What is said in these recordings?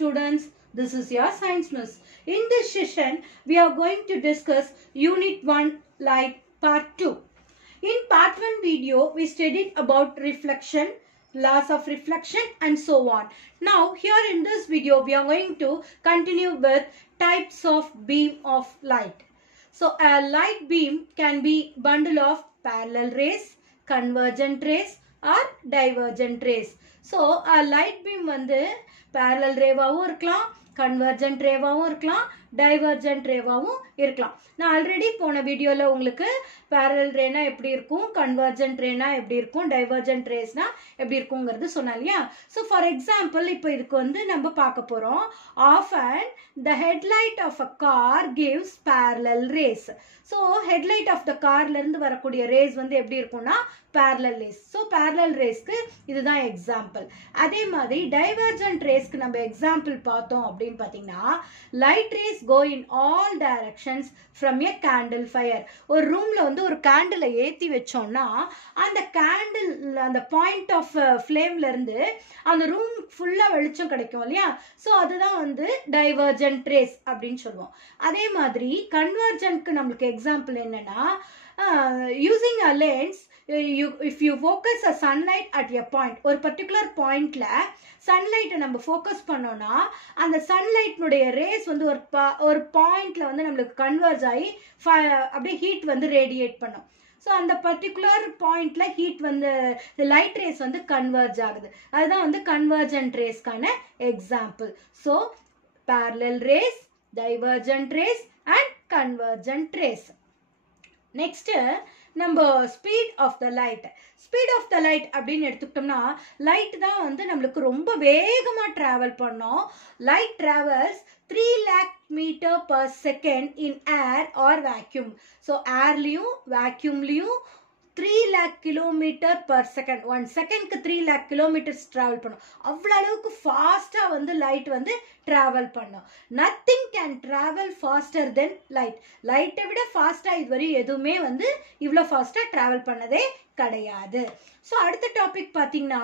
students, this is your science miss. In this session, we are going to discuss Unit 1 Light Part 2. In Part 1 video, we studied about reflection, laws of reflection and so on. Now, here in this video, we are going to continue with types of beam of light. So, a light beam can be bundle of parallel rays, convergent rays or divergent rays. So, a light beam வந்து parallel ரேவாவும் இருக்கலாம், convergent ரேவாவும் இருக்கலாம், divergent ரேவாவும் இருக்கலாம். நான் already போன வீடியோல உங்களுக்கு parallel ரேனா எப்படி இருக்கும், convergent ரேனா எப்படி இருக்கும், divergent ரேஸ்னா எப்படி இருக்குங்கிறது சொன்னேன் இல்லையா? So, for example, இப்போ இதுக்கு வந்து நம்ம பார்க்க போறோம். Often, the headlight of a car gives parallel rays. So, headlight of the carல இருந்து வரக்கூடிய rays வந்து எப்படி இருக்கும்னா parallel rays. So, parallel raysக்கு இதுதான் example. அதே மாதிரி divergent raysக்கு நம்ம example பார்த்தோம் அப்படின்னு பார்த்தீங்கன்னா light rays go in all directions from a candle fire. ஒரு ரூம்ல வந்து ஒரு கேண்டில் ஏத்தி வச்சோம்னா அந்த கேண்டில் அந்த பாயிண்ட் ஆஃப் ஃப்ளேம்ல இருந்து அந்த ரூம் ஃபுல்லா வெளிச்சம் கிடைக்கும் இல்லையா? ஸோ அதுதான் வந்து டைவர்ஜென்ட் ரேஸ் அப்படின்னு சொல்லுவோம். அதே மாதிரி கன்வர்ஜென்ட்க்கு நம்மளுக்கு எக்ஸாம்பிள் என்னன்னா using a lens if you focus a sunlight at a point ஒரு particular pointல sunlight நம்ம ஃபோக்கஸ் பண்ணோம்னா அந்த sunlightனுடைய ரேஸ் வந்து ஒரு பாயிண்ட்ல வந்து நம்மளுக்கு கன்வர்ஜ் ஆகி அப்படியே ஹீட் வந்து ரேடியேட் பண்ணும். ஸோ அந்த பர்டிகுலர் பாயிண்ட்ல ஹீட் வந்து லைட் ரேஸ் வந்து கன்வர்ஜ் ஆகுது. அதுதான் வந்து கன்வர்ஜென்ட் ரேஸ்க்கான example. So parallel rays, divergent rays and convergent rays. Next நம்ம speed of the light. Speed of the light அப்படின்னு எடுத்துக்கிட்டோம்னா லைட் தான் வந்து நம்மளுக்கு ரொம்ப வேகமாக ட்ராவல் பண்ணோம். Light travels 3 lakh meter per second in air or vacuum. So ஏர்லையும் வேக்யூம்லையும் 3 lakh kilometer per second. 1 செகண்ட்க்கு 3 lakh kilometers ட்ராவல் பண்ணும். அவ்வளோ அளவுக்கு ஃபாஸ்ட்டாக வந்து லைட் வந்து ட்ராவல் பண்ணும். Nothing can travel faster than light. லைட்டை விட ஃபாஸ்ட்டாக இதுவரை எதுவுமே வந்து இவ்வளோ ஃபாஸ்ட்டாக ட்ராவல் பண்ணதே கிடையாது. ஸோ அடுத்த டாபிக் பார்த்தீங்கன்னா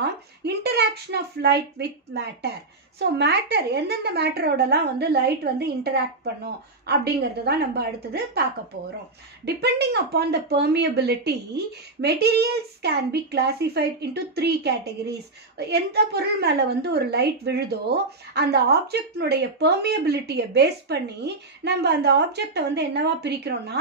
interaction of light with matter. So matter எந்தெந்த மேட்டரோடலாம் வந்து லைட் வந்து இன்டராக்ட் பண்ணும் அப்படிங்கிறது தான் நம்ம அடுத்தது பார்க்க போகிறோம். Depending upon the permeability materials can be classified into 3 categories. எந்த பொருள் மேலே வந்து ஒரு லைட் விழுதோ அந்த ஆப்ஜெக்ட்னுடைய பெர்மியபிலிட்டியை பேஸ் பண்ணி நம்ம அந்த ஆப்ஜெக்டை வந்து என்னவா பிரிக்கிறோம்னா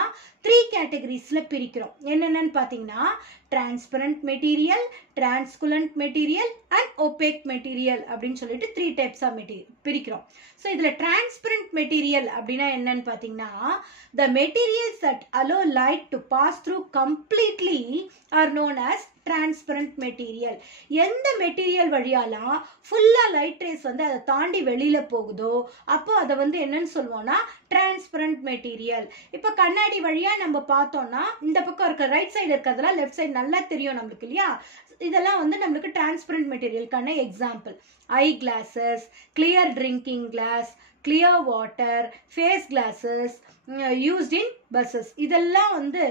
3 கேட்டகரிஸில் பிரிக்கிறோம். என்னென்னு பார்த்தீங்கன்னா transparent material, translucent material and opaque material அப்படின்னு சொல்லிட்டு 3 டைப்ஸ் ஆஃப் மெட்டீரியல் பிரிக்கிறோம். ஸோ இதில் டிரான்ஸ்பரண்ட் மெட்டீரியல் அப்படின்னா என்னன்னு பார்த்தீங்கன்னா the materials that allow light to pass through completely are known as transparent material. எந்த மெட்டீரியல் வழியாலாம் ஃபுல்லாக லைட் ரேஸ் வந்து அதை தாண்டி வெளியில் போகுதோ அப்போ அதை வந்து என்னன்னு சொல்லுவோம்னா டிரான்ஸ்பரண்ட் மெட்டீரியல். இப்போ கண்ணாடி வழியாக நம்ம பார்த்தோம்னா இந்த பக்கம் இருக்க ரைட் சைடு இருக்கிறதுலாம் லெஃப்ட் சைடு நல்லா தெரியும் நம்மளுக்கு இல்லையா? இதெல்லாம் வந்து நம்மளுக்கு டிரான்ஸ்பரண்ட் மெட்டீரியலுக்கான example. Eye glasses, clear drinking glass, clear water, face glasses used in buses. இதெல்லாம் வந்து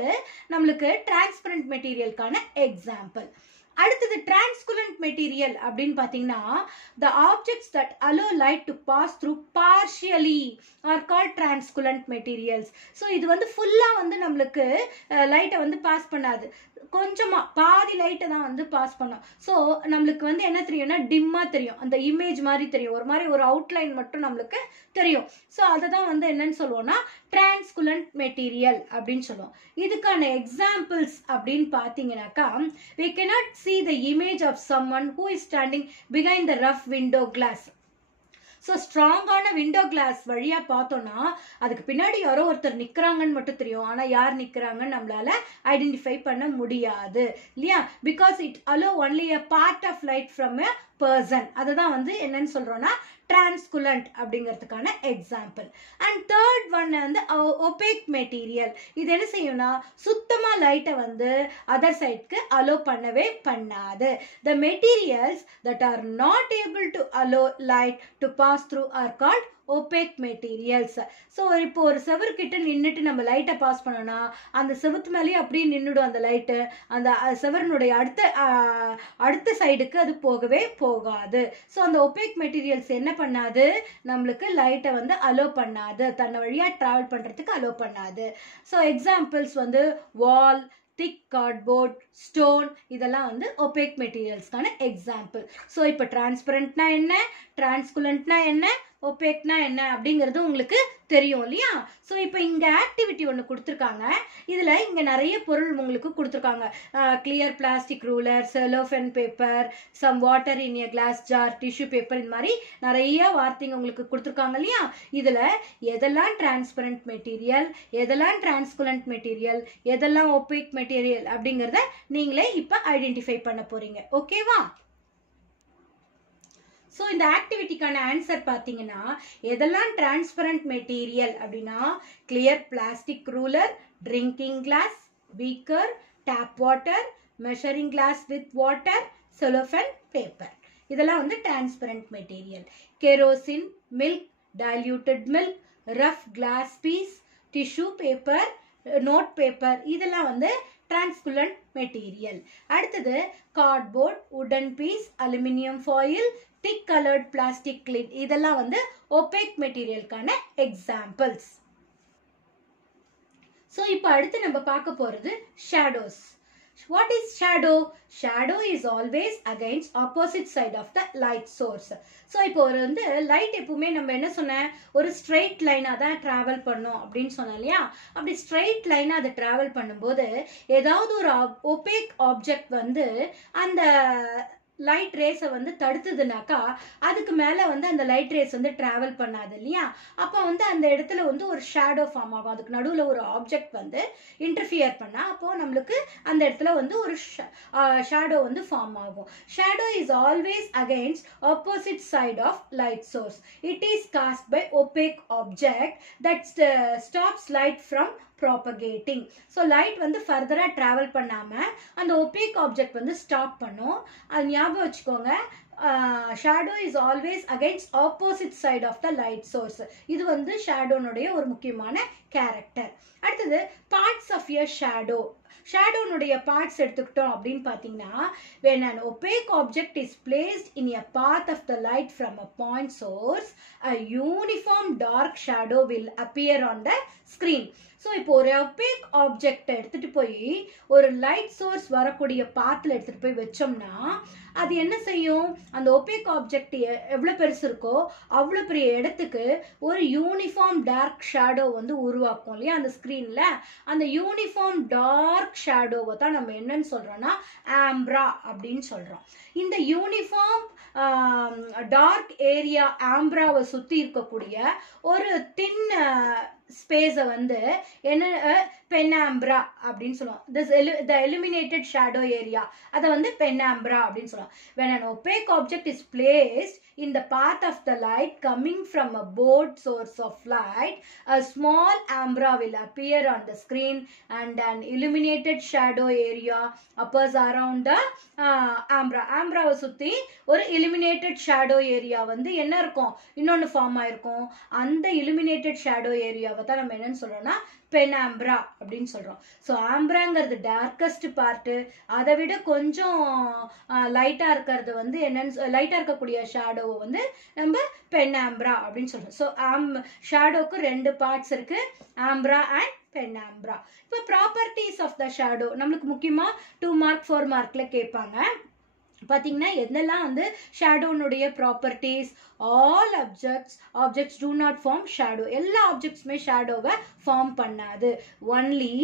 நம்மளுக்கு டிரான்ஸ்பரண்ட் மெட்டீரியலுக்கான எக்ஸாம்பிள். அடுத்தது டிரான்ஸ்குலண்ட் மெட்டீரியல் அப்படின்னு பார்த்தீங்கன்னா the objects that allow light to pass through partially are called transculent materials. So இது வந்து ஃபுல்லாக வந்து நம்மளுக்கு லைட்டை வந்து பாஸ் பண்ணாது, கொஞ்சமாக பாதி லைட்டை தான் வந்து பாஸ் பண்ணோம். ஸோ நம்மளுக்கு வந்து என்ன தெரியும்னா டிம்மாக தெரியும், அந்த இமேஜ் மாதிரி தெரியும், ஒரு மாதிரி ஒரு அவுட்லைன் மட்டும் நம்மளுக்கு தெரியும். ஸோ அதை தான் வந்து என்னன்னு சொல்லுவோம்னா டிரான்ஸ்குலண்ட் மெட்டீரியல் அப்படின்னு சொல்லுவோம். இதுக்கான எக்ஸாம்பிள்ஸ் அப்படின்னு பார்த்தீங்கன்னாக்கா we cannot see the image of someone who is standing behind the rough window glass. So ஸ்ட்ராங்கான விண்டோ கிளாஸ் வழியாக பார்த்தோன்னா அதுக்கு பின்னாடி யாரோ ஒருத்தர் நிற்கிறாங்கன்னு மட்டும் தெரியும், ஆனால் யார் நிற்கிறாங்கன்னு நம்மளால ஐடென்டிஃபை பண்ண முடியாது இல்லையா? Because it allow only a part of light from a person. அதுதான் வந்து என்னன்னு சொல்கிறோன்னா டிரான்ஸ்குலண்ட் அப்படிங்கிறதுக்கான எக்ஸாம்பிள். அண்ட் தேர்ட் ஒன் வந்து ஒபேக் மெட்டீரியல். இது என்ன செய்யும்னா சுத்தமாக லைட்டை வந்து அதர் சைட்க்கு அலோ பண்ணவே பண்ணாது. The materials that are not able to allow light to pass through are called opaque materials. So இப்போ ஒரு செவர் கிட்ட நின்னுட்டு நம்ம லைட்டை பாஸ் பண்ணோம்னா அந்த செவுத்து மேலேயே அப்படியே நின்னுடும் அந்த லைட்டு. அந்த செவரனுடைய அடுத்த சைடுக்கு அது போகவே போகாது. ஸோ அந்த opaque materials என்ன பண்ணாது, நம்மளுக்கு லைட்டை வந்து அலோ பண்ணாது, தன்னை வழியா டிராவல் பண்றதுக்கு அலோ பண்ணாது. ஸோ எக்ஸாம்பிள்ஸ் வந்து வால், thick cardboard, stone, இதெல்லாம் வந்து opaque materialsக்கான எக்ஸாம்பிள். ஸோ இப்போ டிரான்ஸ்பரண்ட்னா என்ன, டிரான்ஸ்குலண்ட்னா என்ன, ஒபேக்னா என்ன அப்படிங்கிறது உங்களுக்கு தெரியும் இல்லையா? ஸோ இப்போ இங்கே ஆக்டிவிட்டி ஒன்று கொடுத்துருக்காங்க. இதில் இங்கே நிறைய பொருள் உங்களுக்கு கொடுத்துருக்காங்க. Clear plastic ruler, cellophane paper, some water in a glass jar, tissue paper, இந்த மாதிரி நிறைய வார்த்தைங்க உங்களுக்கு கொடுத்துருக்காங்க இல்லையா? இதில் எதெல்லாம் டிரான்ஸ்பரண்ட் மெட்டீரியல், எதெல்லாம் டிரான்ஸ்குலண்ட் மெட்டீரியல், எதெல்லாம் ஒபேக் மெட்டீரியல் அப்படிங்கிறத நீங்களே இப்போ ஐடென்டிஃபை பண்ண போறீங்க. ஓகேவா? ஸோ இந்த ஆக்டிவிட்டிக்கான ஆன்சர் பார்த்தீங்கன்னா, எதெல்லாம் டிரான்ஸ்பரண்ட் மெட்டீரியல் அப்படின்னா clear plastic ruler, drinking glass, beaker, tap water, measuring glass with water, cellophane paper, இதெல்லாம் வந்து transparent material. Kerosene, milk, diluted milk, rough glass piece, tissue paper, note paper, இதெல்லாம் வந்து translucent material. அடுத்தது cardboard, wooden piece, aluminium foil, thick coloured plastic lid, இதெல்லாம் வந்து opaque மெட்டீரியலுக்கான examples. So இப்போ அடுத்து நம்ம பார்க்க போறது shadows. What is shadow? Shadow is always against opposite side of the light source. So இப்போ ஒரு வந்து லைட் எப்பவுமே நம்ம என்ன சொன்ன, ஒரு ஸ்ட்ரெயிட் லைனாக தான் ட்ராவல் பண்ணும் அப்படின்னு சொன்னோம் இல்லையா? அப்படி ஸ்ட்ரெயிட் லைனாக அதை ட்ராவல் பண்ணும்போது ஏதாவது ஒரு ஒபேக் ஆப்ஜெக்ட் வந்து அந்த லைட் ரேஸை வந்து தடுத்ததுனாக்கா அதுக்கு மேலே வந்து அந்த லைட் ரேஸ் வந்து ட்ராவல் பண்ணாது இல்லையா? அப்போ வந்து அந்த இடத்துல வந்து ஒரு ஷேடோ ஃபார்ம் ஆகும். அதுக்கு நடுவில் ஒரு ஆப்ஜெக்ட் வந்து இன்டர்ஃபியர் பண்ணால் அப்போது நம்மளுக்கு அந்த இடத்துல வந்து ஒரு ஷேடோ வந்து ஃபார்ம் ஆகும். Shadow is always against opposite side of light source. It is cast by opaque object that stops light from propagating. So light வந்து ஃபர்தரா டிராவல் பண்ணாம அந்த ஒபேக் ஆப்ஜெக்ட் வந்து ஸ்டாப் பண்ணும். அது ஞாபகம் வச்சுக்கோங்க. Shadow is always against opposite side of the light source. இது வந்து ஷேடோனுடைய ஒரு முக்கியமான கேரக்டர். அடுத்தது பார்ட்ஸ் ஆஃப் எ ஷேடோ. ஷேடோனுடைய பார்ட்ஸ் எடுத்துக்கிட்டோம் அப்படின்னு பார்த்தீங்கன்னா, when an opaque object is placed in a path of the light from a point source, a uniform dark shadow will appear on the screen. So இப்போ ஒரு opaque ஆப்ஜெக்டை எடுத்துட்டு போய் ஒரு லைட் சோர்ஸ் வரக்கூடிய பாத்தில் எடுத்துட்டு போய் வச்சோம்னா அது என்ன செய்யும், அந்த ஒபேக் ஆப்ஜெக்ட் எவ்வளோ பெருசு இருக்கோ அவ்வளோ பெரிய இடத்துக்கு ஒரு யூனிஃபார்ம் டார்க் ஷேடோ வந்து உருவாக்கும் இல்லையா அந்த ஸ்க்ரீனில். அந்த யூனிஃபார்ம் டார்க் ஷேடோவை தான் நம்ம என்னன்னு சொல்கிறோம்னா ஆம்ப்ரா அப்படின்னு சொல்கிறோம். இந்த யூனிஃபார்ம் டார்க் ஏரியா ஆம்ப்ராவை சுற்றி இருக்கக்கூடிய ஒரு தின் ஸ்பேஸை வந்து என்ன பெனாம்பிரா அப்படின்னு சொல்லுவோம். The illuminated shadow area, அதை வந்து பெனாம்பிரா அப்படின்னு சொல்லுவோம். When an opaque object is placed in the path of the light coming from a broad source of light, a small ambra will appear on the screen and an illuminated shadow area appears around the ambra. ஆம்ப்ராவை சுற்றி ஒரு illuminated shadow area வந்து என்ன இருக்கும், இன்னொன்று form ஆயிருக்கும். அந்த illuminated shadow ஏரியாவை தான் நம்ம என்னன்னு சொல்றோம்னா பெனாம்பிரா அப்படின்னு சொல்றோம். ஸோ ஆம்ப்ராங்கிறது டார்க்கஸ்ட் பார்ட்டு, அதை விட கொஞ்சம் லைட்டா இருக்கிறது வந்து என்னன்னு லைட்டா இருக்கக்கூடிய ஷேடோவை வந்து நம்ம பெனாம்பிரா அப்படின்னு சொல்றோம். ஸோ ஷேடோக்கு ரெண்டு பார்ட்ஸ் இருக்கு, ஆம்ப்ரா அண்ட் பெனாம்பிரா. இப்போ ப்ராப்பர்ட்டிஸ் ஆஃப் த ஷேடோ நம்மளுக்கு முக்கியமா 2 மார்க் 4 மார்க்ல கேட்பாங்க. பார்த்தீங்கன்னா என்னெல்லாம் வந்து ஷேடோனுடைய properties, all objects do not form shadow. எல்லா ஆப்ஜெக்ட்ஸுமே ஷேடோவை ஃபார்ம் பண்ணாது. Only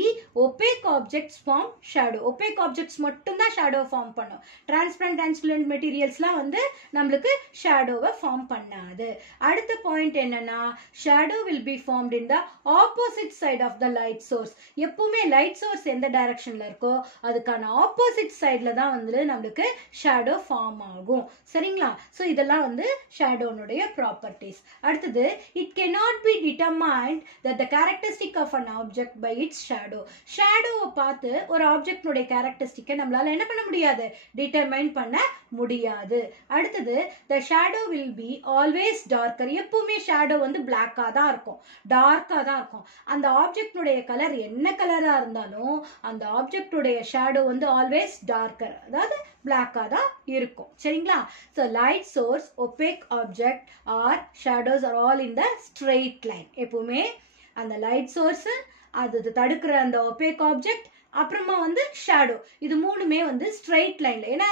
opaque objects form shadow. Opaque objects மட்டும்தான் ஷேடோ ஃபார்ம் பண்ணும். டிரான்ஸ்பரண்ட் மெட்டீரியல்ஸ்லாம் வந்து நம்மளுக்கு ஷேடோவை ஃபார்ம் பண்ணாது. அடுத்த பாயிண்ட் என்னன்னா, shadow will be formed in the opposite side of the light source. எப்பவுமே லைட் சோர்ஸ் எந்த டைரக்ஷன்ல இருக்கோ அதுக்கான ஆப்போசிட் சைட்ல தான் வந்து நம்மளுக்கு ஷேடோ ஃபார்ம் ஆகும். சரிங்களா? ஸோ இதெல்லாம் வந்து ஷேடோனுடைய னுடைய ப்ராப்பர்ட்டிஸ். அடுத்தது it cannot be determined that the characteristic of an object by its shadow. ஷேடோவை பார்த்து ஒரு ஆப்ஜெக்ட் னுடைய கேரக்டரிஸ்டிக்கை நம்மளால என்ன பண்ண முடியாது, டிட்டர்மைன் பண்ண முடியாது. அடுத்தது the shadow will be always darker. எப்பவுமே ஷேடோ வந்து பிளாக்கா தான் இருக்கும், டார்க்கா தான் இருக்கும். அந்த ஆப்ஜெக்ட் னுடைய கலர் என்ன கலரா இருந்தாலும் அந்த ஆப்ஜெக்ட் உடைய ஷேடோ வந்து ஆல்வேஸ் டார்க்கர், அதாவது பிளாக்கா தான் இருக்கும். சரிங்களா? So light source, opaque object or shadows are all in the straight line. எப்பவுமே அந்த லைட் சோர்ஸ், அது தடுக்கிற அந்த opaque object, அப்புறமா வந்து ஷேடோ, இது மூணுமே வந்து ஸ்ட்ரெயிட் லைன்ல. ஏன்னா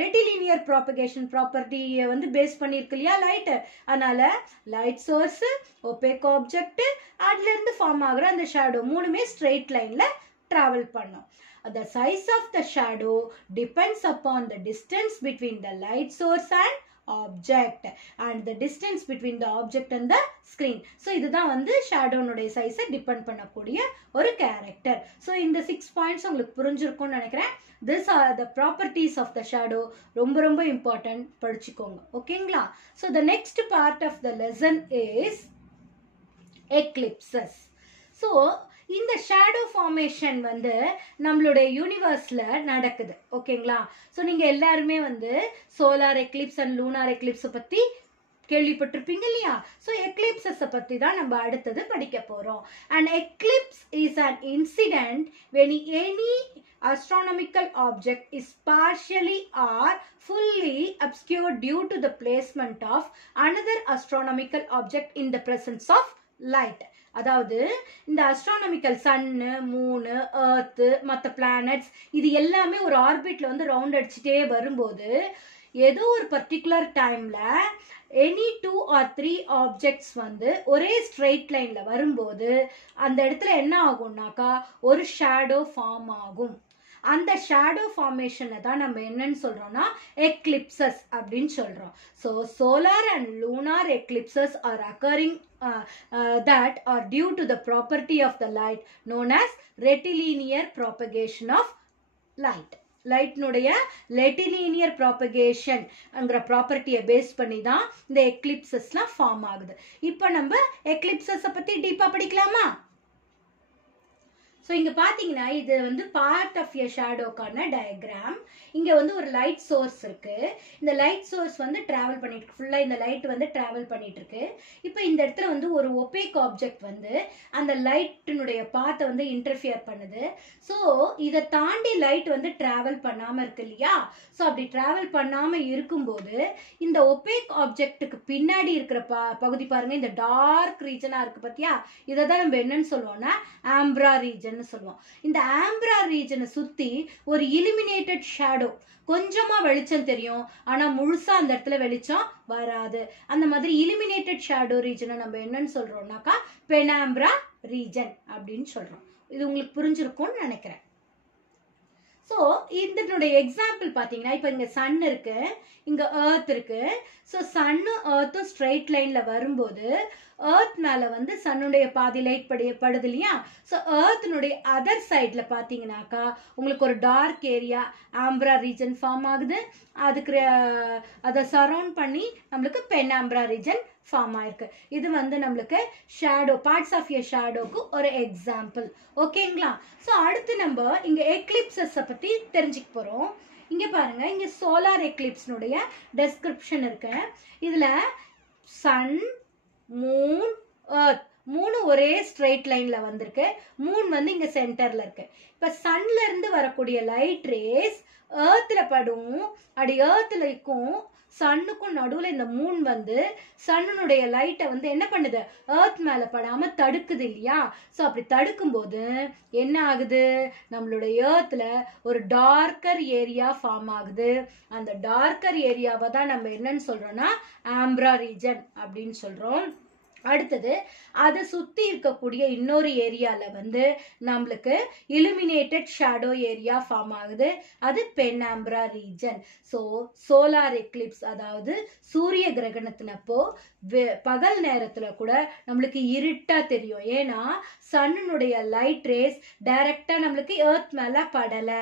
ரெட்டிலினியர் ப்ராபகேஷன் ப்ராப்பர்ட்டியை வந்து பேஸ் பண்ணிருக்கு இல்லையா லைட். அதனால லைட் சோர்ஸ், ஒபேக் ஆப்ஜெக்ட், அதுல இருந்து ஃபார்ம் ஆகுற அந்த ஷேடோ மூணுமே ஸ்ட்ரெயிட் லைன்ல டிராவல் பண்ணும். The size of the shadow depends upon the distance between the light source and object and the distance between the object and the screen. So இதுதான் வந்து ஷேடோனுடைய சைஸை டிபெண்ட் பண்ணக்கூடிய ஒரு கேரக்டர். ஸோ இந்த 6 points உங்களுக்கு புரிஞ்சிருக்கும்னு நினைக்கிறேன். These are the properties of the shadow. ரொம்ப ரொம்ப இம்பார்ட்டன்ட், படிச்சுக்கோங்க. ஓகேங்களா? So the next part of the lesson is eclipses. So இந்த ஷேடோ ஃபார்மேஷன் வந்து நம்மளுடைய யூனிவர்ஸ்ல நடக்குது. ஓகேங்களா? ஸோ நீங்க எல்லாருமே வந்து solar Eclipse and lunar Eclipse பத்தி கேள்விப்பட்டிருப்பீங்க இல்லையா? ஸோ எக்லிப்சஸ் பத்தி தான் நம்ம அடுத்தது படிக்க போறோம். And Eclipse is an incident when any astronomical object is partially or fully obscured due to the placement of another astronomical object in the presence of light. அதாவது இந்த அஸ்ட்ரானமிக்கல் சன்னு, மூனு, எர்த்து, மற்ற பிளானட்ஸ் இது எல்லாமே ஒரு ஆர்பிட்ல வந்து ரவுண்ட் அடிச்சுட்டே வரும்போது ஏதோ ஒரு பர்டிகுலர் டைம்ல எனி 2 or 3 ஆப்ஜெக்ட்ஸ் வந்து ஒரே ஸ்ட்ரெயிட் லைன்ல வரும்போது அந்த இடத்துல என்ன ஆகும்னாக்கா ஒரு ஷேடோ ஃபார்ம் ஆகும். அந்த ஷேடோ ஃபார்மேஷனை தான் நம்ம என்னன்னு சொல்றோம்னா எக்லிப்சஸ் அப்படின்னு சொல்றோம். So solar and lunar eclipses are occurring that are due to the property of the light known as rectilinear propagation of light. லைட்னுடைய ரெட்டிலினியர் ப்ராபகேஷன் அங்கிற ப்ராப்பர்ட்டியை பேஸ் பண்ணி தான் இந்த எக்லிப்சஸ்லாம் ஃபார்ம் ஆகுது. இப்போ நம்ம எக்லிப்சஸை பற்றி டீப்பாக படிக்கலாமா? ஸோ இங்கே பார்த்தீங்கன்னா இது வந்து பார்ட் ஆஃப் எ ஷேடோக்கான டயக்ராம். இங்கே வந்து ஒரு லைட் சோர்ஸ் இருக்கு. இந்த லைட் சோர்ஸ் வந்து டிராவல் பண்ணிட்டு இருக்கு, ஃபுல்லாக இந்த லைட் வந்து டிராவல் பண்ணிட்டு இருக்கு. இப்போ இந்த இடத்துல வந்து ஒரு ஒபேக் ஆப்ஜெக்ட் வந்து அந்த லைட்டினுடைய பாத்தை வந்து இன்டர்ஃபியர் பண்ணுது. ஸோ இதை தாண்டி லைட் வந்து டிராவல் பண்ணாமல் இருக்கு இல்லையா? ஸோ அப்படி டிராவல் பண்ணாமல் இருக்கும்போது இந்த ஒபேக் ஆப்ஜெக்டுக்கு பின்னாடி இருக்கிற பகுதி பாருங்க, இந்த டார்க் ரீஜனாக இருக்கு பார்த்தியா? இதை தான் நம்ம என்னன்னு சொல்லுவோம்னா ஆம்ப்ரா ரீஜன் சொல்லுவோம். இந்த ஆம்ப்ரா ரீஜனை சுத்தி ஒரு இலுமினேட்டட் ஷேடோ, கொஞ்சமா வெளிச்சம் தெரியும் ஆனா முழுசா அந்த இடத்துல வெளிச்சம் வராது. அந்த மாதிரி இலுமினேட்டட் ஷேடோ ரீஜனை நம்ம என்னன்னு சொல்றோம்னாக்கா பெனாம்ப்ரா ரீஜன் அப்படின்னு சொல்றோம். இது உங்களுக்கு புரிஞ்சிருக்கும்னு நினைக்கிறேன். ஸோ இதனுடைய எக்ஸாம்பிள் பார்த்தீங்கன்னா இப்போ இங்கே சன் இருக்கு, இங்கே ஏர்த் இருக்கு. ஸோ சன்னும் ஏர்த்தும் ஸ்ட்ரெயிட் லைன்ல வரும்போது ஏர்த் மேலே வந்து சன்னுடைய பாதி லைட் படுது இல்லையா? ஸோ ஏர்த்தினுடைய அதர் சைடில் பார்த்தீங்கன்னாக்கா உங்களுக்கு ஒரு டார்க் ஏரியா ஆம்ப்ரா ரீஜன் ஃபார்ம் ஆகுது. அதுக்கு அதை சரௌண்ட் பண்ணி நம்மளுக்கு பெனாம்ப்ரா ரீஜன் ஃபார்ம் ஆயிருக்கு. இது வந்து நம்மளுக்கு ஷேடோ, பார்ட்ஸ் ஆஃப் எ ஷேடோக்கு ஒரு எக்ஸாம்பிள். ஓகேங்களா? ஸோ அடுத்து நம்ம இங்க எக்லிப்சஸ் பத்தி தெரிஞ்சுக்க போறோம். இங்க பாருங்க, இங்க சோலார் எக்லிப்ஸ்னுடைய டெஸ்கிரிப்ஷன் இருக்கு. இதுல சன், மூன், எர்த் மூணு ஒரே ஸ்ட்ரெயிட் லைன்ல வந்திருக்கு. மூன் வந்து இங்க சென்டர்ல இருக்கு. இப்ப சன்ல இருந்து வரக்கூடிய லைட் ரேஸ் ஏர்த்ல படும். அப்படி ஏர்த்லக்கும் சன்னுக்கும் நடுவுல இந்த மூன் வந்து சன்னுடைய லைட்டை வந்து என்ன பண்ணுது, ஏர்த் மேல படாம தடுக்குது இல்லையா? ஸோ அப்படி தடுக்கும் போது என்ன ஆகுது, நம்மளுடைய ஏர்த்ல ஒரு டார்க்கர் ஏரியா ஃபார்ம் ஆகுது. அந்த டார்க்கர் ஏரியாவை தான் நம்ம என்னன்னு சொல்றோம்னா ஆம்ப்ரா ரீஜன் அப்படின்னு சொல்றோம். அடுத்தது அதை சுத்தி இருக்கக்கூடிய இன்னொரு ஏரியால வந்து நம்மளுக்கு illuminated shadow ஏரியா ஃபார்ம் ஆகுது. அது பெனாம்பிரா ரீஜன். ஸோ சோலார் எக்லிப்ஸ், அதாவது சூரிய கிரகணத்தினப்போ பகல் நேரத்துல கூட நம்மளுக்கு இருட்டா தெரியும். ஏன்னா சன்னுடைய லைட் ரேஸ் டைரக்டா நம்மளுக்கு எர்த் மேல படல.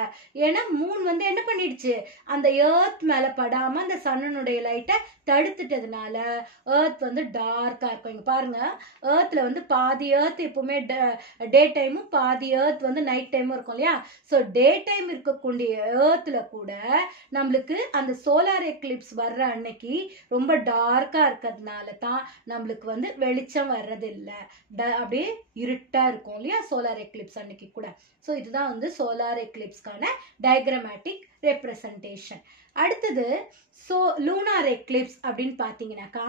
ஏன்னா மூன் வந்து என்ன பண்ணிடுச்சு, அந்த எர்த் மேல படாம அந்த சன்னுடைய லைட்டை தடுத்துட்டதுனால எர்த் வந்து டார்க்கா இருக்கும். இங்க பாருங்க, எர்த்ல வந்து பாதி எர்த் எப்பவுமே டே டைமும் பாதி எர்த் வந்து நைட் டைமும் இருக்கும் இல்லையா. ஸோ டே டைம் இருக்கக்கூடிய எர்த்ல கூட நம்மளுக்கு அந்த சோலார் எக்லிப்ஸ் வர்ற அன்னைக்கு ரொம்ப டார்க்கா இருக்கிறதுனால தான் நம்மளுக்கு வந்து வெளிச்சம் வர்றது இல்லை, அப்படியே இருட்டா இருக்கும் இல்லையா சோலார் எக்லிப்ஸ் அன்னைக்கு கூட. ஸோ இதுதான் வந்து சோலார் எக்லிப்ஸ்க்கான டயக்ராமேட்டிக் ரெப்ரசன்டேஷன். அடுத்தது லூனார் எக்லிப்ஸ் அப்படின்னு பார்த்தீங்கன்னாக்கா,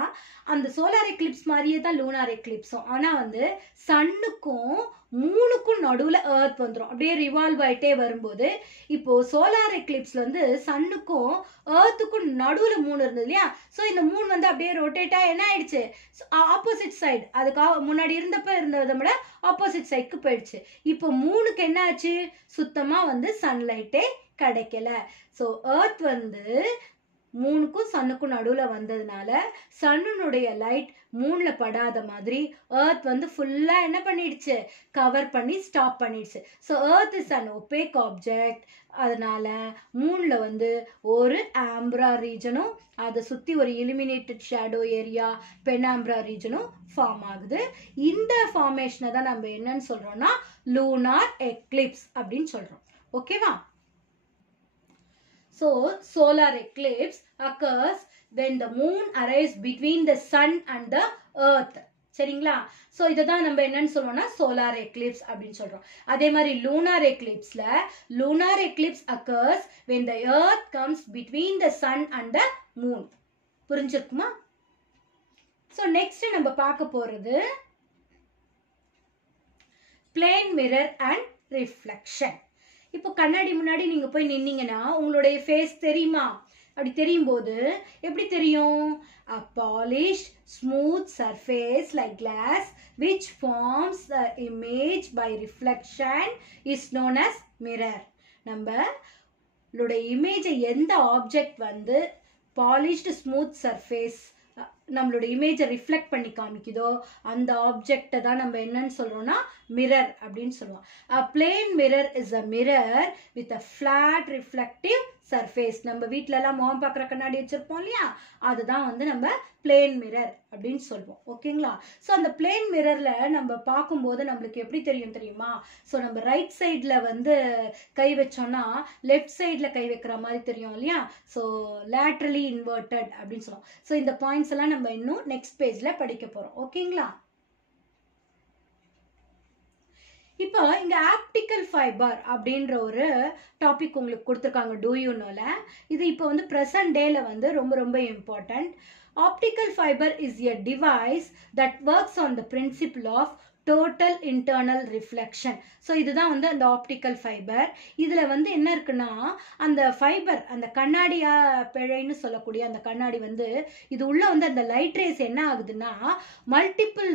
அந்த சோலார் எக்லிப்ஸ் மாதிரியே தான் லூனார் எக்லிப்ஸும். ஆனால் வந்து சன்னுக்கும் மூணுக்கும் நடுவில் எர்த் வந்துடும். அப்படியே ரிவால்வ் ஆகிட்டே வரும்போது, இப்போ சோலார் எக்லிப்ஸ்ல வந்து சன்னுக்கும் எர்த்துக்கும் நடுவில் மூணு இருந்தது இல்லையா. ஸோ இந்த மூணு வந்து அப்படியே ரொட்டேட்டா என்ன ஆயிடுச்சு, ஆப்போசிட் சைடு, அதுக்காக முன்னாடி இருந்ததை விட ஆப்போசிட் சைடுக்கு போயிடுச்சு. இப்போ மூணுக்கு என்ன ஆச்சு, சுத்தமா வந்து சன்லைட்டே கிடைக்கல. ஸோ எர்த் வந்து மூணுக்கும் சன்னுக்கும் நடுவில் வந்ததுனால சன்னுடைய லைட் மூணுல படாத மாதிரி எர்த் வந்து ஃபுல்லா என்ன பண்ணிடுச்சு, கவர் பண்ணி ஸ்டாப் பண்ணிடுச்சு. So earth is an opaque object. அதனால மூணுல வந்து ஒரு ஆம்பிரா ரீஜனும் அதை சுத்தி ஒரு இலுமினேட்டட் ஷேடோ ஏரியா பெனாம்பிரா ரீஜனும் ஃபார்ம் ஆகுது. இந்த ஃபார்மேஷனை தான் நம்ம என்னன்னு சொல்றோம்னா லூனார் எக்லிப்ஸ் அப்படின்னு சொல்றோம். ஓகேவா? So, solar eclipse occurs when the moon arrives between the sun and the earth. சரிங்களா? ஸோ இதை தான் நம்ம என்னன்னு சொல்லுவோம்னா சோலார் எக்லிப்ஸ் அப்படின்னு சொல்றோம். அதே மாதிரி லூனார் எக்லிப்ஸ்ல lunar eclipse occurs when the earth comes between the sun and the moon. புரிஞ்சிருக்குமா? ஸோ நெக்ஸ்ட் நம்ம பார்க்க போறது plane mirror and reflection. இப்போ கண்ணாடி முன்னாடி நீங்க போய் நின்னீங்கன்னா உங்களுடைய ஃபேஸ் தெரியுமா? அப்படி தெரியும் போது எப்படி தெரியும்? A polished smooth surface like glass which forms the image by reflection is known as mirror. நம்மளுடைய இமேஜை எந்த ஆப்ஜெக்ட் வந்து polished smooth surface நம்மளோட இமேஜை ரிஃப்ளெக்ட் பண்ணி காமிக்குதோ அந்த ஆப்ஜெக்டை தான் நம்ம என்னன்னு சொல்றோம்னா மிரர் அப்படின்னு சொல்லுவோம். A plain mirror is a mirror with a flat reflective surface. நம்ம வீட்ல எல்லாம் முகம் பார்க்குற கண்ணாடி வச்சிருப்போம் இல்லையா, அதுதான் வந்து நம்ம பிளேன் மிரர் அப்படின்னு சொல்லுவோம். ஓகேங்களா? ஸோ அந்த பிளேன் மிரர்ல நம்ம பார்க்கும்போது நம்மளுக்கு எப்படி தெரியும் தெரியுமா? ஸோ நம்ம ரைட் சைட்ல வந்து கை வச்சோம்னா லெஃப்ட் சைட்ல கை வைக்கிற மாதிரி தெரியும் இல்லையா. ஸோ லேட்ரலி இன்வெர்டட் அப்படின்னு சொல்லுவோம். ஸோ இந்த பாயிண்ட்ஸ் எல்லாம் நம்ம இன்னும் நெக்ஸ்ட் பேஜ்ல படிக்க போறோம். ஓகேங்களா? இப்போ இங்க ஆப்டிக்கல் ஃபைபர் அப்படின்ற ஒரு டாபிக் உங்களுக்கு கொடுத்துருக்காங்க டூ யூ நோல. இது இப்போ வந்து பிரசன்ட் டேல வந்து ரொம்ப ரொம்ப important. Optical fibre is a device that works on the principle of total internal reflection. So இதுதான் வந்து அந்த ஆப்டிக்கல் ஃபைபர். இதில் வந்து என்ன இருக்குன்னா அந்த ஃபைபர் அந்த கண்ணாடியா பிழைன்னு சொல்லக்கூடிய அந்த கண்ணாடி வந்து இது உள்ள வந்து அந்த லைட் ரேஸ் என்ன ஆகுதுன்னா மல்டிபிள்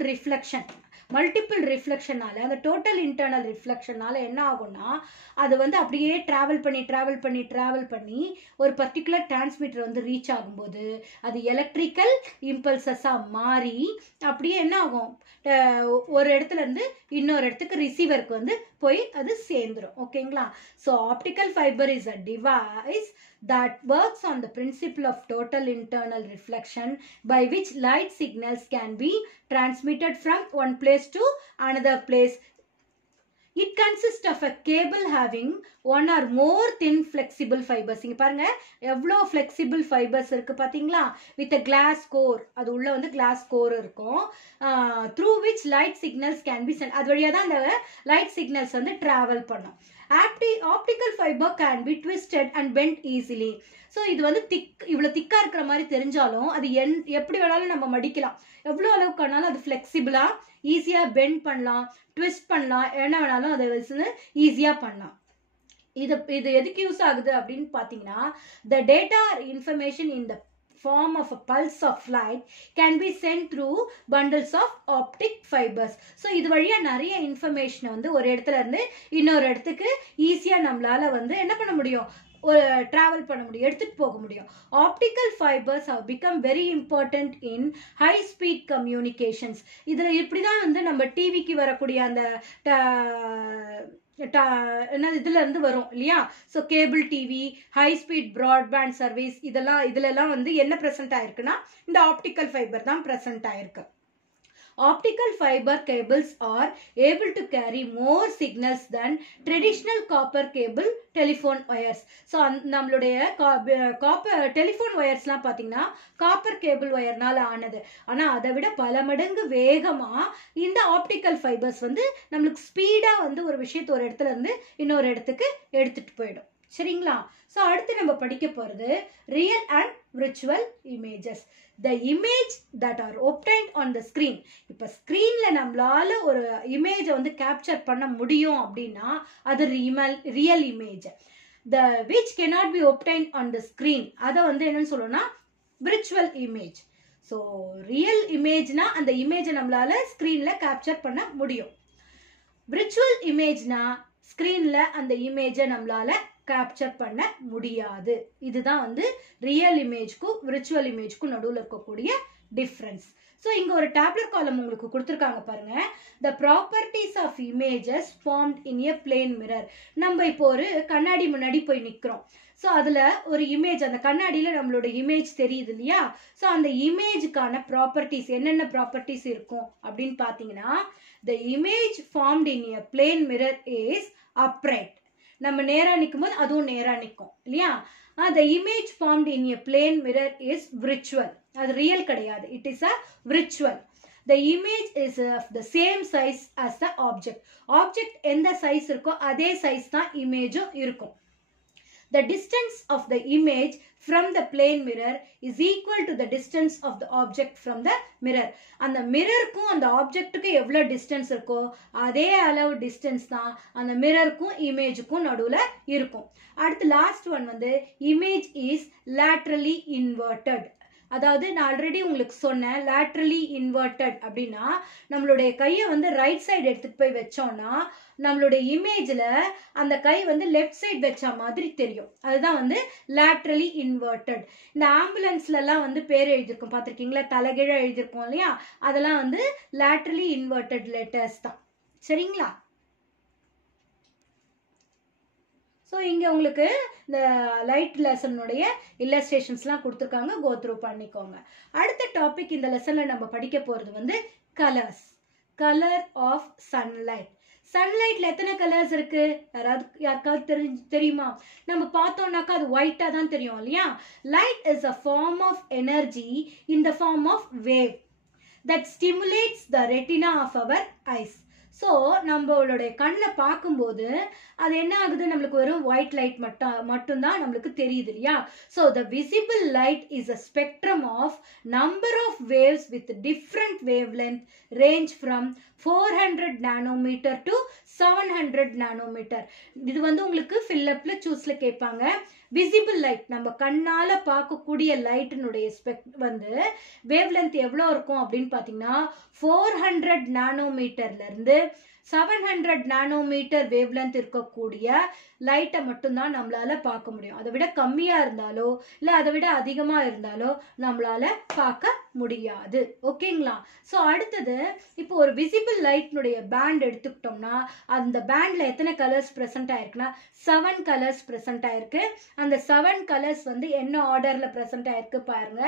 ரிஃப்ளெக்ஷனால அந்த டோட்டல் இன்டர்னல் ரிஃப்ளெக்ஷனால என்ன ஆகும்னா அது வந்து அப்படியே டிராவல் பண்ணி ஒரு பர்டிகுலர் டிரான்ஸ்மிட்டர் வந்து ரீச் ஆகும்போது அது எலக்ட்ரிக்கல் இம்பல்சஸா மாறி அப்படியே என்ன ஆகும், ஒரு இடத்துல இருந்து இன்னொரு இடத்துக்கு ரிசீவருக்கு வந்து போய் அது சேர்ந்துடும். ஓகேங்களா? So optical fibre is a device that works on the principle of total internal reflection by which light signals can be transmitted from one place to another place. It consists of a cable having one or more thin flexible fibers. இங்க பாருங்க எவ்வளோ flexible fibers இருக்கு பாத்தீங்களா? with a glass core. அது உள்ள வந்து glass core இருக்கும். through which light signals can be sent. அது வழியா தான் அந்த light signals வந்து travel பண்ணும். Optical fiber can be twisted and bent easily. So இது வந்து இவ்வளோ திக்காக இருக்கிற மாதிரி தெரிஞ்சாலும் அது எப்படி வேணாலும் நம்ம மடிக்கலாம். எவ்வளோ அளவுக்கு ஆனாலும் அது ஃப்ளெக்சிபிளாக ஈஸியாக பெண்ட் பண்ணலாம், ட்விஸ்ட் பண்ணலாம், என்ன வேணாலும் அதை வச்சு ஈஸியாக பண்ணலாம். இது எதுக்கு யூஸ் ஆகுது அப்படின்னு பார்த்தீங்கன்னா the data or information in the form of a pulse of light can be sent through bundles of optic fibers. So இது வழியா நிறைய இன்ஃபர்மேஷன் வந்து ஒரு இடத்துல இருந்து இன்னொரு இடத்துக்கு ஈஸியா நம்மளால வந்து என்ன பண்ண முடியும், travel பண்ண முடியும், எடுத்துட்டு போக முடியும். Optical fibers have become very important in high speed communications. இதுல இப்படிதான் வந்து நம்ம டிவிக்கு வரக்கூடிய அந்த இதுல இருந்து வரும் இல்லையா. So cable TV, high speed broadband service, இதுலலாம் வந்து என்ன பிரசன்ட் ஆயிருக்குன்னா இந்த ஆப்டிக்கல் ஃபைபர் தான் பிரசன்ட் ஆயிருக்கு. Optical fiber cables are able to carry more signals than traditional copper cable telephone wires. So நம்மளுடைய காப்பர் டெலிஃபோன் வயர்ஸ்லாம் பார்த்தீங்கன்னா காப்பர் கேபிள் வயர்னால ஆனது. ஆனால் அதை விட பல மடங்கு வேகமா இந்த ஆப்டிக்கல் ஃபைபர்ஸ் வந்து நம்மளுக்கு ஸ்பீடா வந்து ஒரு விஷயத்தை ஒரு இடத்துல இருந்து இன்னொரு இடத்துக்கு எடுத்துட்டு போயிடும். சரிங்களா. ஸோ அடுத்து நம்ம படிக்க போறது real and virtual images. The image that are obtained on the screen. இப்போ ஸ்க்ரீன்ல நம்மளால ஒரு இமேஜை வந்து கேப்சர் பண்ண முடியும் அப்படின்னா அது real image. The which cannot be obtained on the screen, அதை வந்து என்னன்னு சொல்லணும்னா விர்ச்சுவல் இமேஜ். ஸோ ரியல் இமேஜ்னா அந்த இமேஜை நம்மளால ஸ்க்ரீன்ல கேப்சர் பண்ண முடியும். விர்ச்சுவல் இமேஜ்னா ஸ்க்ரீன்ல அந்த இமேஜை நம்மளால கேப்சர் பண்ண முடியாது. இதுதான் வந்து ரியல் இமேஜ்க்கும் விர்ச்சுவல் இமேஜ்க்கும் நடுவில் இருக்கக்கூடிய டிஃப்ரென்ஸ். ஸோ இங்க ஒரு டேப்லெட் காலம் உங்களுக்கு கொடுத்துருக்காங்க பாருங்க. The properties of images formed in a plane mirror. நம்ம இப்போ ஒரு கண்ணாடி முன்னாடி போய் நிற்கிறோம். ஸோ அதில் ஒரு இமேஜ், அந்த கண்ணாடியில் நம்மளோட இமேஜ் தெரியுது இல்லையா. ஸோ அந்த இமேஜுக்கான ப்ராப்பர்ட்டிஸ் என்னென்ன ப்ராப்பர்ட்டிஸ் இருக்கும் அப்படின்னு பார்த்தீங்கன்னா, the image formed in a plane mirror is upright. நம்ம நேரா நிற்கும் போது அதுவும் நேரா நிற்கும் இல்லையா. the image formed in a plane mirror is virtual. அது ரியல் கிடையாது. it is a virtual. the image is of the same size as the object. object எந்த சைஸ் இருக்கோ அதே சைஸ் தான் இமேஜும் இருக்கும். The distance of the image from the plane mirror is equal to the distance of the object from the mirror. அந்த மிரருக்கும் அந்த ஆப்ஜெக்ட்டுக்கு எவ்வளோ distance இருக்கோ அதே அளவு டிஸ்டன்ஸ் தான் அந்த மிரருக்கும் இமேஜுக்கும் நடுவில் இருக்கும். அடுத்து லாஸ்ட் ஒன் வந்து இமேஜ் இஸ் laterally inverted. அதாவது நான் ஆல்ரெடி உங்களுக்கு சொன்னேன், லேட்ரலி இன்வெர்டட் அப்படின்னா நம்மளுடைய கையை வந்து ரைட் சைடு எடுத்துட்டு போய் வச்சோம்னா நம்மளுடைய இமேஜில் அந்த கை வந்து லெஃப்ட் சைடு வச்ச மாதிரி தெரியும். அதுதான் வந்து லேட்ரலி இன்வெர்டட். இந்த ஆம்புலன்ஸ்லலாம் வந்து பேர் எழுதியிருக்கோம் பார்த்துருக்கீங்களா, தலைகீழ எழுதியிருக்கோம் இல்லையா, அதெல்லாம் வந்து லேட்ரலி இன்வெர்டட் லெட்டர்ஸ் தான். சரிங்களா. ஸோ இங்கே உங்களுக்கு இந்த லைட் லெசனுடைய இல்லஸ்ட்ரேஷன்ஸ்லாம் கொடுத்துருக்காங்க, கோ த்ரூ பண்ணிக்கோங்க. அடுத்த டாபிக் இந்த லெசனில் நம்ம படிக்க போகிறது வந்து கலர்ஸ். Colour of sunlight. சன்லைட்ல எத்தனை கலர்ஸ் இருக்கு யாருக்காவது தெரியுமா? நம்ம பார்த்தோம்னாக்கா அது ஒயிட்டா தான் தெரியும் இல்லையா. Light is a form of energy in the form of wave that stimulates the retina of our eyes. So நம்மளுடைய கண்ணில் பார்க்கும்போது அது என்ன ஆகுது, நம்மளுக்கு வெறும் ஒயிட் லைட் மட்டும்தான் நம்மளுக்கு தெரியுது இல்லையா. So the visible light is a spectrum of number of waves with different wavelength range from 400 nanometre to 700 nanometre. இது வந்து உங்களுக்கு ஃபில்லப்ல சூஸ்ல கேட்பாங்க. விசிபிள் லைட் நம்ம கண்ணால பார்க்கக்கூடிய லைட்டினுடைய வந்து வேவ் லென்த் எவ்வளோ இருக்கும் அப்படின்னு பார்த்தீங்கன்னா 400 நானோமீட்டர்ல இருந்து 700 நானோமீட்டர் வேவ் லென்த் இருக்கக்கூடிய லைட்டை மட்டும்தான் நம்மளால பார்க்க முடியும். அதை விட கம்மியா இருந்தாலோ இல்லை அதை விட அதிகமா இருந்தாலோ நம்மளால பார்க்க முடியாது. ஓகேங்களா. ஸோ அடுத்தது இப்போ ஒரு விசிபிள் லைட்னுடைய பேண்ட் எடுத்துக்கிட்டோம்னா அந்த பேண்ட்ல எத்தனை கலர்ஸ் ப்ரெசென்ட் ஆயிருக்குன்னா 7 கலர்ஸ் ப்ரெசென்ட் ஆயிருக்கு. அந்த 7 கலர்ஸ் வந்து என்ன ஆர்டர்ல ப்ரெசென்ட் ஆயிருக்கு பாருங்க.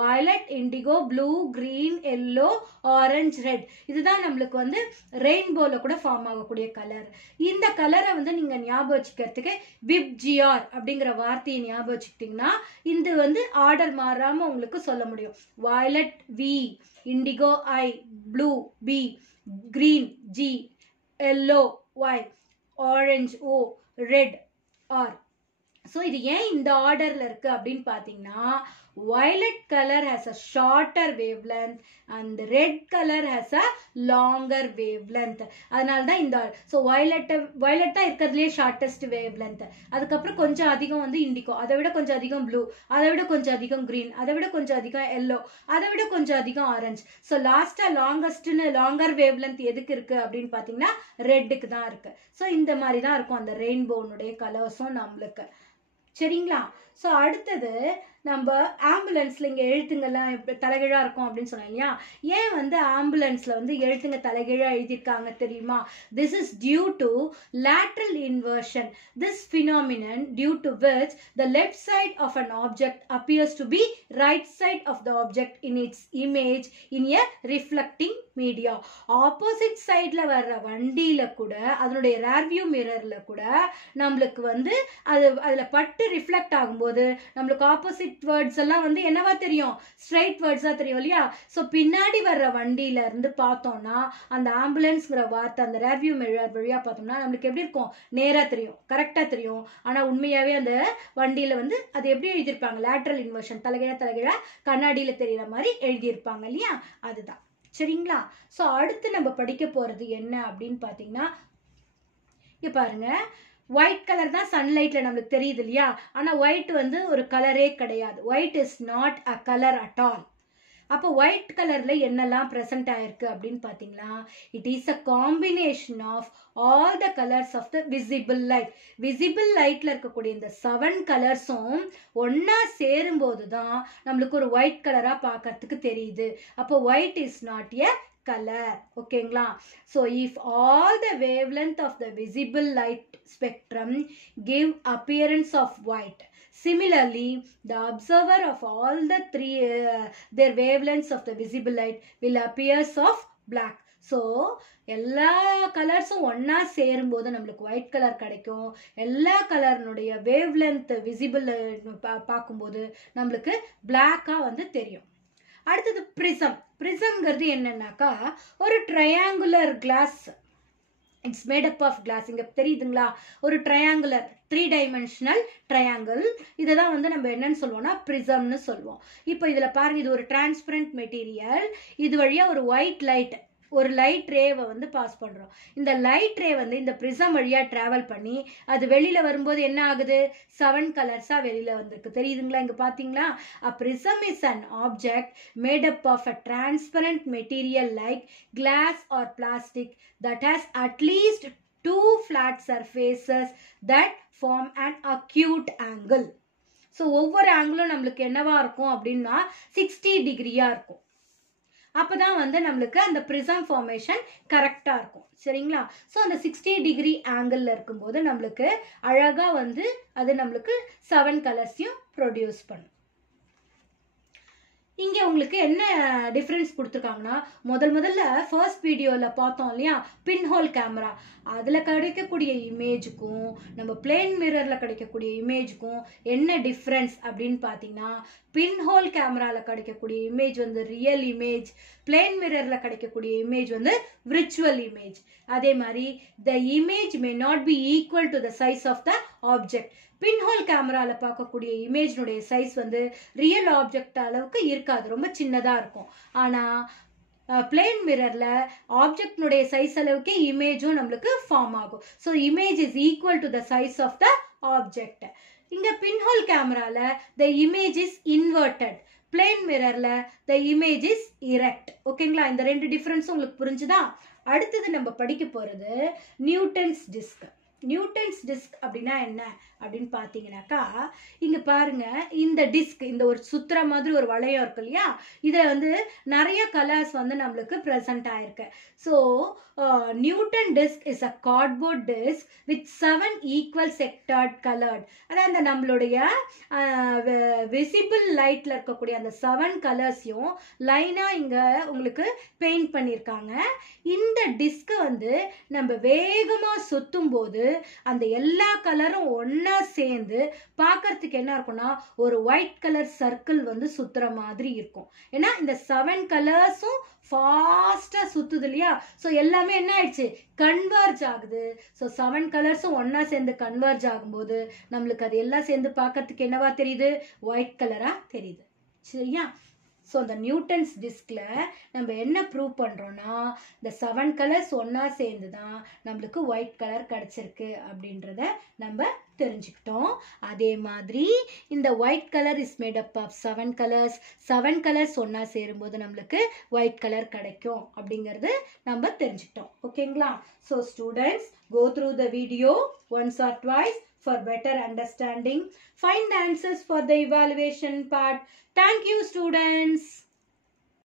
Violet, indigo, blue, green, yellow, orange, red. இதுதான் நம்மளுக்கு வந்து ரெயின்போல கூட ஃபார்ம் ஆகக்கூடிய கலர். இந்த கலரை வந்து நீங்க ஞாபகம் வச்சுக்கிறதுக்கு விப்ஜிஆர் அப்படிங்கிற வார்த்தையை ஞாபகம் வச்சுக்கிட்டீங்கன்னா இது வந்து ஆர்டர் மாறாம உங்களுக்கு சொல்ல முடியும். Violet V, indigo I, blue B, green G, yellow Y, orange O, red R. So இது ஏன் இந்த ஆர்டர்ல இருக்கு அப்படின்னு பார்த்தீங்கன்னா violet color has a shorter wavelength and red color has a longer wavelength. அதனால தான் இந்த so violet தான் இருக்கிறதுலயே shortest wavelength. அதுக்கப்புறம் கொஞ்சம் அதிகம் வந்து indigo, அதை விட கொஞ்சம் அதிகம் blue, அதை விட கொஞ்சம் அதிகம் green, அதை விட கொஞ்சம் அதிகம் yellow, அதை விட கொஞ்சம் அதிகம் orange. so லாஸ்டா லாங்கஸ்ட்னு longer wavelength எதுக்கு இருக்கு அப்படின்னு பாத்தீங்கன்னா ரெட்டுக்கு தான் இருக்கு. so இந்த மாதிரி தான் இருக்கும் அந்த ரெயின்போனுடைய கலர்ஸும் நம்மளுக்கு. சரிங்களா? ஸோ அடுத்தது நம்ம ஆம்புலன்ஸ்ல இங்கே எழுத்துங்கள்லாம் தலைகீழா இருக்கும் அப்படின்னு சொன்னோம் இல்லையா? ஏன் வந்து ஆம்புலன்ஸ்ல வந்து எழுத்துங்க தலைகீழா எழுதியிருக்காங்க தெரியுமா? This is due to lateral inversion. This phenomenon due to which the left side of an object appears to be right side of the object in its image in a reflecting media. Opposite சைட்ல வர்ற வண்டியில கூட அதனுடைய rear view mirrorல கூட நம்மளுக்கு வந்து அதுல பட்டு ரிஃப்ளெக்ட் ஆகும்போது நம்மளுக்கு ஆப்போசிட் வேர்ட்ஸ் எல்லாம் வந்து என்னவா தெரியும்? ஸ்ட்ரைட் வேர்ட்ஸா தெரியும் இல்லையா? சோ பின்னாடி வர்ற வண்டியில இருந்து பார்த்தோம்னா அந்த ஆம்புலன்ஸ்ங்கிற வார்த்தை அந்த rear view mirror வழியா பார்த்தோம்னா நம்மளுக்கு எப்படி இருக்கும்? நேரா தெரியும், கரெக்டா தெரியும். ஆனா உண்மையாவே அந்த வண்டியில வந்து அது எப்படி எழுதியிருப்பாங்க? லேட்டரல் இன்வர்ஷன், தலைகீழா கண்ணாடியில தெரியற மாதிரி எழுதியிருப்பாங்க இல்லையா? அதுதான். சரிங்களா? சோ அடுத்து நம்ம படிக்க போறது என்ன அப்படின்னு பாத்தீங்கன்னா, இங்க பாருங்க, ஒயிட் கலர் தான் சன்லைட்ல நம்மளுக்கு தெரியுது இல்லையா? ஆனா ஒயிட் வந்து ஒரு கலரே கிடையாது. White is not a colour at all. அப்போ ஒயிட் கலர்ல என்னெல்லாம் பிரசன்ட் ஆயிருக்கு அப்படின்னு பாத்தீங்கன்னா, it is a combination of all the colours of the visible light. Visible லைட்ல இருக்கக்கூடிய இந்த 7 கலர்ஸும் ஒன்னா சேரும் போதுதான் நம்மளுக்கு ஒரு ஒயிட் கலரா பார்க்கறதுக்கு தெரியுது. அப்போ white is not a color. ஓகேங்களா? so if all the wavelength of the visible light spectrum give appearance of white, similarly the observer of all the three their wavelengths of the visible light will appears of black. So எல்லா கலர்ஸும் ஒன்னா சேரும்போது நம்மளுக்கு white colour கிடைக்கும். எல்லா கலர்னுடைய wave length visible பார்க்கும்போது நம்மளுக்கு பிளாக்கா வந்து தெரியும். அடுத்தது பிரிசம். பிரிசம்ங்கிறது என்னன்னாக்கா ஒரு triangular glass. It's made up of glass. இங்க தெரியுதுங்களா? ஒரு ட்ரையாங்குலர் 3 dimensional ட்ரையாங்கிள். இததான் வந்து நம்ம என்னன்னு சொல்லுவோம்னா பிரிசம்னு சொல்லுவோம். இப்போ இதுல பாருங்க, இது ஒரு டிரான்ஸ்பரண்ட் மெட்டீரியல். இது வழியா ஒரு ஒயிட் லைட், ஒரு லைட் ரேவை வந்து பாஸ் பண்றோம். இந்த லைட் ரே வந்து இந்த பிரிசம் வழியா டிராவல் பண்ணி அது வெளியில வரும்போது என்ன ஆகுது? 7 கலர்ஸா வெளியில வந்திருக்கு. தெரியுதுங்களா? இங்க பாத்தீங்களா? A prism is an object made up of a transparent material like glass or plastic that has at least 2 flat surfaces that form an acute angle. So ஒவ்வொரு ஆங்கிளும் நம்மளுக்கு என்னவா இருக்கும் அப்படின்னா 60 டிகிரியா இருக்கும். அப்பதான் வந்து நம்மளுக்கு அந்த பிரிசம் ஃபார்மேஷன் கரெக்டா இருக்கும். சரிங்களா? ஸோ அந்த 60 டிகிரி ஆங்கிள் இருக்கும்போது நம்மளுக்கு அழகா வந்து அது நம்மளுக்கு 7 கலர்ஸையும் ப்ரொடியூஸ் பண்ணும். இங்க உங்களுக்கு என்ன டிஃபரன்ஸ் கொடுத்துருக்காங்கன்னா, முதல்ல ஃபர்ஸ்ட் வீடியோல பார்த்தோம் இல்லையா, பின்ஹோல் கேமரா, அதுல கிடைக்கக்கூடிய இமேஜுக்கும் நம்ம பிளேன் மிரர்ல கிடைக்கக்கூடிய இமேஜுக்கும் என்ன டிஃபரன்ஸ் அப்படின்னு பாத்தீங்கன்னா, பின்ஹோல் கேமரால கிடைக்கக்கூடிய இமேஜ் வந்து ரியல் இமேஜ், பிளேன் மிரர்ல கிடைக்கக்கூடிய இமேஜ் வந்து விர்ச்சுவல் இமேஜ். அதே மாதிரி the image may not be equal to the size of the object. Pinhole கேமரால பார்க்கக்கூடிய இமேஜ்னுடைய சைஸ் வந்து ரியல் ஆப்ஜெக்ட் அளவுக்கு இருக்காது, ரொம்ப சின்னதா இருக்கும். ஆனா பிளேன் மிரர்ல ஆப்ஜெக்ட்னுடைய சைஸ் அளவுக்கே இமேஜும் நம்மளுக்கு ஃபார்ம் ஆகும். So image is equal to the size of the object. இங்க பின்ஹோல் கேமரால the image is inverted, plane மிரர்ல த இமேஜ் இஸ் இரக்ட். ஓகேங்களா? இந்த 2 டிஃபரன்ஸ் உங்களுக்கு புரிஞ்சுதா? அடுத்தது நம்ம படிக்க போறது நியூட்டன்ஸ் டிஸ்க். நியூட்டன்ஸ் டிஸ்க் அப்படின்னா என்ன அப்படின்னு பாத்தீங்கன்னாக்கா, இங்க பாருங்க, இந்த டிஸ்க், இந்த ஒரு சுத்துற மாதிரி ஒரு வளையம் இருக்கு இல்லையா, இதுல வந்து நிறைய கலர்ஸ் வந்து நம்மளுக்கு பிரசன்ட் ஆயிருக்கு. So Newton disc is a cardboard disc with 7 equal sectored coloured. அதாவது நம்மளுடைய விசிபிள் லைட்ல இருக்கக்கூடிய அந்த 7 கலர்ஸையும் லைனா இங்க உங்களுக்கு பெயிண்ட் பண்ணிருக்காங்க. இந்த டிஸ்க் வந்து நம்ம வேகமா சுத்தும் போது அந்த எல்லா கலரும் ஒன்னா சேர்ந்து பார்க்கறதுக்கு என்ன இருக்கும்னா ஒரு ஒயிட் கலர் சர்க்கிள் வந்து சுத்துற மாதிரி இருக்கும். ஏன்னா இந்த 7 கலர்ஸும் ஃபாஸ்டா சுத்துது இல்லையா, சோ எல்லாமே என்ன ஆயிடுச்சு? கன்வர்ஜ் ஆகுது. சோ 7 கலர்ஸும் ஒன்னா சேர்ந்து கன்வர்ஜ் ஆகும்போது நம்மளுக்கு அது எல்லாம் சேர்ந்து பார்க்கறதுக்கு என்னவா தெரியுது? ஒயிட் கலரா தெரியுது. சரியா? ஸோ அந்த நியூட்டன்ஸ் டிஸ்கில் நம்ம என்ன ப்ரூவ் பண்ணுறோன்னா இந்த 7 கலர்ஸ் ஒன்றா சேர்ந்து தான் நம்மளுக்கு ஒயிட் கலர் கிடச்சிருக்கு அப்படின்றத நம்ம தெரிஞ்சுக்கிட்டோம். அதே மாதிரி இந்த white colour is made up of 7 colours. 7 colours ஒன்றா சேரும்போது நம்மளுக்கு ஒயிட் கலர் கிடைக்கும் அப்படிங்கிறது நம்ம தெரிஞ்சுக்கிட்டோம். ஓகேங்களா? So students, go through the video once or twice for better understanding. Find the answers for the evaluation part. Thank you, students.